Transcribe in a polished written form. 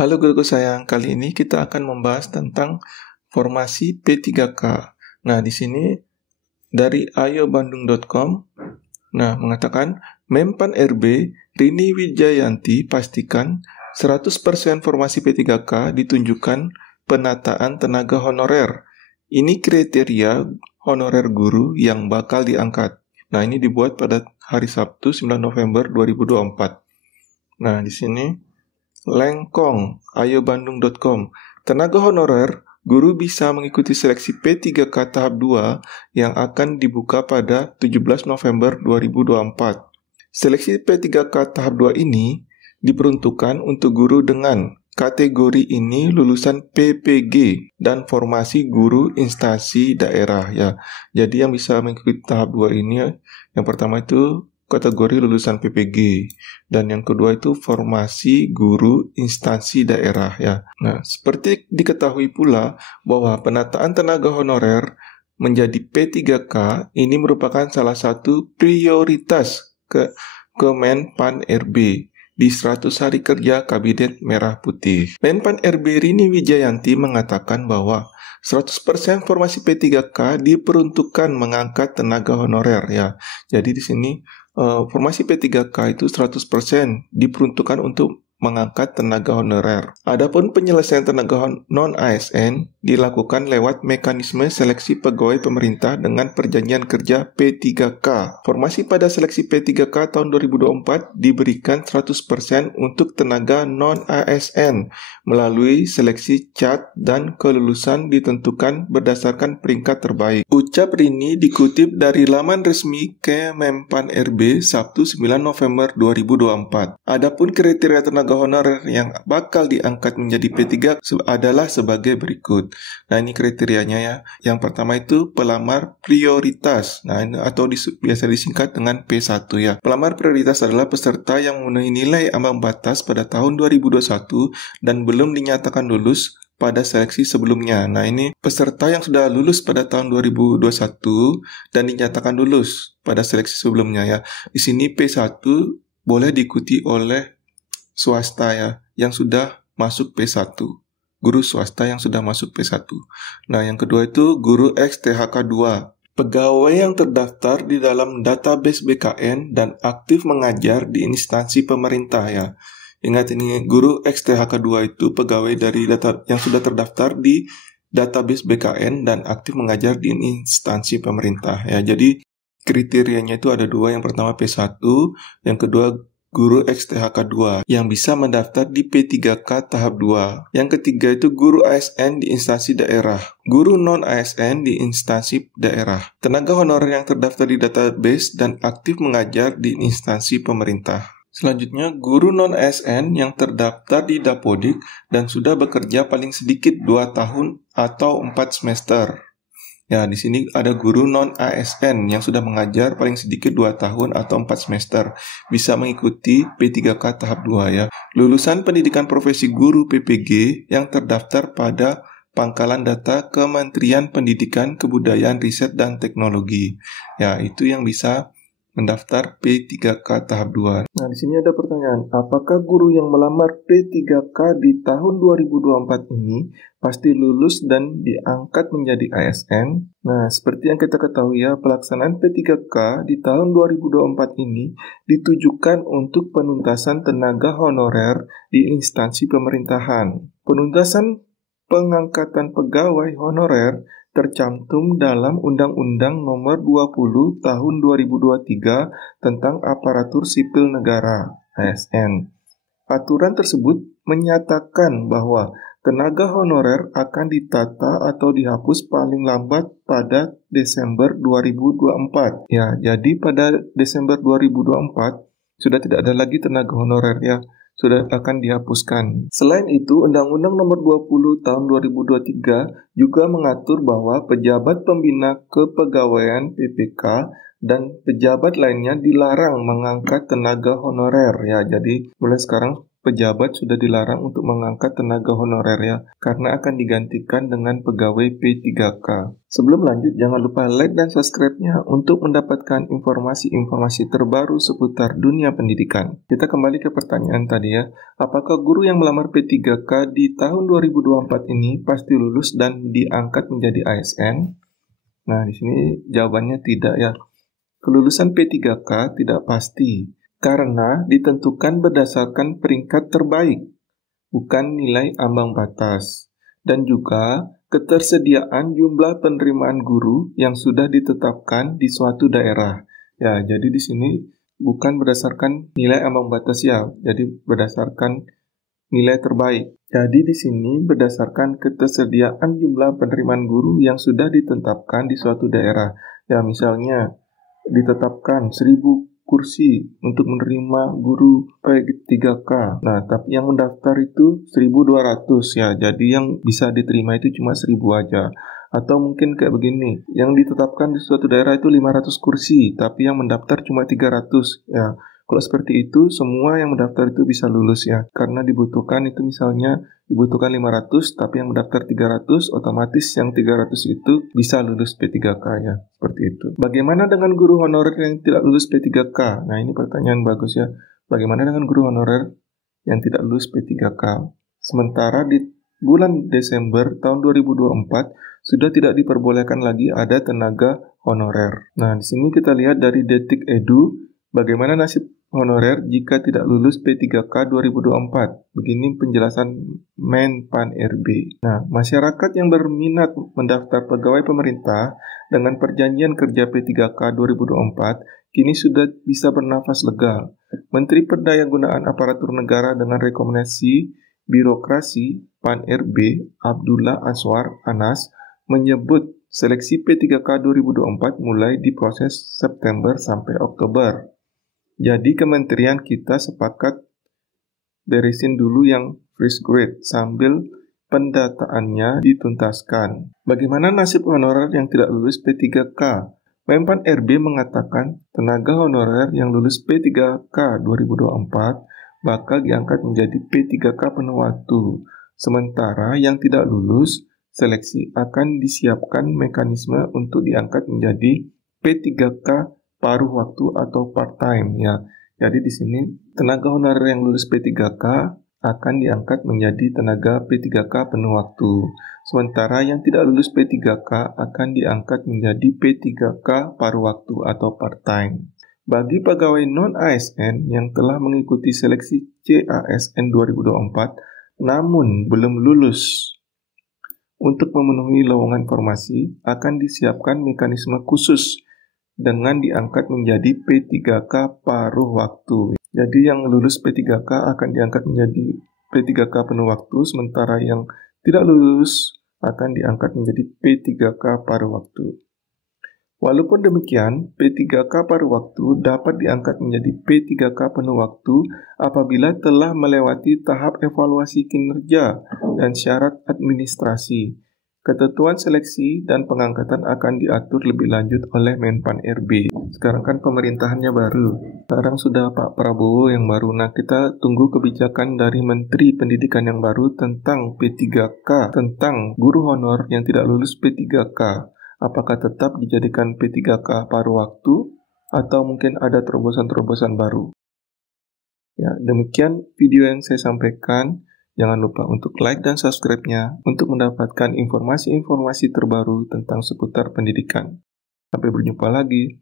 Halo guruku sayang, kali ini kita akan membahas tentang formasi P3K. Nah, di sini dari ayobandung.com, mengatakan Menpan RB Rini Wijayanti pastikan 100% formasi P3K ditunjukkan penataan tenaga honorer. Ini kriteria honorer guru yang bakal diangkat. Nah, ini dibuat pada hari Sabtu 9 November 2024. Nah, di sini Lengkong, ayobandung.com. Tenaga honorer, guru bisa mengikuti seleksi P3K tahap 2 yang akan dibuka pada 17 November 2024. Seleksi P3K tahap 2 ini diperuntukkan untuk guru dengan kategori ini lulusan PPG dan formasi guru instansi daerah ya. Jadi yang bisa mengikuti tahap 2 ini yang pertama itu kategori lulusan PPG dan yang kedua itu formasi guru instansi daerah ya. Nah, seperti diketahui pula bahwa penataan tenaga honorer menjadi P3K ini merupakan salah satu prioritas Kemenpan RB di 100 hari kerja Kabinet Merah Putih. Menpan RB Rini Wijayanti mengatakan bahwa 100% formasi P3K diperuntukkan mengangkat tenaga honorer ya. Jadi di sini formasi P3K itu 100% diperuntukkan untuk mengangkat tenaga honorer. Adapun penyelesaian tenaga non-ASN dilakukan lewat mekanisme seleksi pegawai pemerintah dengan perjanjian kerja P3K. Formasi pada seleksi P3K tahun 2024 diberikan 100% untuk tenaga non-ASN melalui seleksi CAT dan kelulusan ditentukan berdasarkan peringkat terbaik. Ucap Rini dikutip dari laman resmi Kemenpan RB Sabtu 9 November 2024. Adapun kriteria tenaga honorer yang bakal diangkat menjadi P3 adalah sebagai berikut. Nah, ini kriterianya ya. Yang pertama itu pelamar prioritas. Nah, ini atau biasa disingkat dengan P1 ya. Pelamar prioritas adalah peserta yang memenuhi nilai ambang batas pada tahun 2021 dan belum dinyatakan lulus pada seleksi sebelumnya. Nah, ini peserta yang sudah lulus pada tahun 2021 dan dinyatakan lulus pada seleksi sebelumnya ya. Di sini P1 boleh diikuti oleh swasta ya, yang sudah masuk P1. Guru swasta yang sudah masuk P1. Nah, yang kedua itu guru XTHK 2. Pegawai yang terdaftar di dalam database BKN dan aktif mengajar di instansi pemerintah ya. Ingat ini, guru XTHK 2 itu pegawai dari data yang sudah terdaftar di database BKN dan aktif mengajar di instansi pemerintah ya. Jadi kriterianya itu ada dua, yang pertama P1, yang kedua guru XTHK 2 yang bisa mendaftar di P3K tahap 2. Yang ketiga itu guru ASN di instansi daerah, guru non-ASN di instansi daerah, tenaga honorer yang terdaftar di database dan aktif mengajar di instansi pemerintah. Selanjutnya, guru non-ASN yang terdaftar di Dapodik dan sudah bekerja paling sedikit 2 tahun atau 4 semester. Ya, di sini ada guru non-ASN yang sudah mengajar paling sedikit 2 tahun atau 4 semester. Bisa mengikuti P3K tahap 2 ya. Lulusan pendidikan profesi guru PPG yang terdaftar pada Pangkalan Data Kementerian Pendidikan, Kebudayaan, Riset, dan Teknologi. Ya, itu yang bisa mendaftar P3K tahap 2. Nah, di sini ada pertanyaan, apakah guru yang melamar P3K di tahun 2024 ini pasti lulus dan diangkat menjadi ASN? Nah, seperti yang kita ketahui ya, pelaksanaan P3K di tahun 2024 ini ditujukan untuk penuntasan tenaga honorer di instansi pemerintahan. Penuntasan pengangkatan pegawai honorer tercantum dalam Undang-Undang Nomor 20 Tahun 2023 tentang Aparatur Sipil Negara (ASN). Aturan tersebut menyatakan bahwa tenaga honorer akan ditata atau dihapus paling lambat pada Desember 2024. Ya, jadi pada Desember 2024 sudah tidak ada lagi tenaga honorer ya, sudah akan dihapuskan. Selain itu, Undang-Undang Nomor 20 Tahun 2023 juga mengatur bahwa pejabat pembina kepegawaian PPK dan pejabat lainnya dilarang mengangkat tenaga honorer ya. Jadi mulai sekarang pejabat sudah dilarang untuk mengangkat tenaga honorer ya, karena akan digantikan dengan pegawai P3K. Sebelum lanjut, jangan lupa like dan subscribe-nya untuk mendapatkan informasi-informasi terbaru seputar dunia pendidikan. Kita kembali ke pertanyaan tadi ya, apakah guru yang melamar P3K di tahun 2024 ini pasti lulus dan diangkat menjadi ASN? Nah, di sini jawabannya tidak ya. Kelulusan P3K tidak pasti, karena ditentukan berdasarkan peringkat terbaik, bukan nilai ambang batas, dan juga ketersediaan jumlah penerimaan guru yang sudah ditetapkan di suatu daerah. Ya, jadi di sini bukan berdasarkan nilai ambang batas ya, jadi berdasarkan nilai terbaik. Jadi di sini berdasarkan ketersediaan jumlah penerimaan guru yang sudah ditetapkan di suatu daerah. Ya, misalnya ditetapkan 1000 kursi untuk menerima guru P3K. Nah, tapi yang mendaftar itu 1200 ya. Jadi yang bisa diterima itu cuma 1000 aja. Atau mungkin kayak begini, yang ditetapkan di suatu daerah itu 500 kursi, tapi yang mendaftar cuma 300 ya. Kalau seperti itu, semua yang mendaftar itu bisa lulus ya. Karena dibutuhkan itu misalnya dibutuhkan 500, tapi yang mendaftar 300, otomatis yang 300 itu bisa lulus P3K ya. Seperti itu. Bagaimana dengan guru honorer yang tidak lulus P3K? Nah, ini pertanyaan bagus ya. Bagaimana dengan guru honorer yang tidak lulus P3K? Sementara di bulan Desember tahun 2024 sudah tidak diperbolehkan lagi ada tenaga honorer. Nah, di sini kita lihat dari Detik Edu, bagaimana nasib honorer jika tidak lulus P3K 2024. Begini penjelasan Menpan RB. Nah, masyarakat yang berminat mendaftar pegawai pemerintah dengan perjanjian kerja P3K 2024 kini sudah bisa bernafas lega. Menteri Perdayagunaan Aparatur Negara dengan rekomendasi birokrasi Pan RB Abdullah Aswar Anas menyebut seleksi P3K 2024 mulai diproses September sampai Oktober. Jadi kementerian kita sepakat beresin dulu yang fresh grade sambil pendataannya dituntaskan. Bagaimana nasib honorer yang tidak lulus P3K? Menpan RB mengatakan tenaga honorer yang lulus P3K 2024 bakal diangkat menjadi P3K penuh waktu. Sementara yang tidak lulus, seleksi akan disiapkan mekanisme untuk diangkat menjadi P3K paruh waktu atau part-time ya. Jadi di sini tenaga honorer yang lulus P3K akan diangkat menjadi tenaga P3K penuh waktu. Sementara yang tidak lulus P3K akan diangkat menjadi P3K paruh waktu atau part-time. Bagi pegawai non-ASN yang telah mengikuti seleksi CASN 2024 namun belum lulus, untuk memenuhi lowongan formasi akan disiapkan mekanisme khusus dengan diangkat menjadi P3K paruh waktu. Jadi yang lulus P3K akan diangkat menjadi P3K penuh waktu, sementara yang tidak lulus akan diangkat menjadi P3K paruh waktu. Walaupun demikian, P3K paruh waktu dapat diangkat menjadi P3K penuh waktu apabila telah melewati tahap evaluasi kinerja dan syarat administrasi. Ketentuan seleksi dan pengangkatan akan diatur lebih lanjut oleh Menpan RB. Sekarang kan pemerintahannya baru. Sekarang sudah Pak Prabowo yang baru. Nah, kita tunggu kebijakan dari Menteri Pendidikan yang baru tentang P3K, tentang guru honor yang tidak lulus P3K. Apakah tetap dijadikan P3K paruh waktu atau mungkin ada terobosan-terobosan baru? Ya, demikian video yang saya sampaikan. Jangan lupa untuk like dan subscribe-nya untuk mendapatkan informasi-informasi terbaru tentang seputar pendidikan. Sampai berjumpa lagi.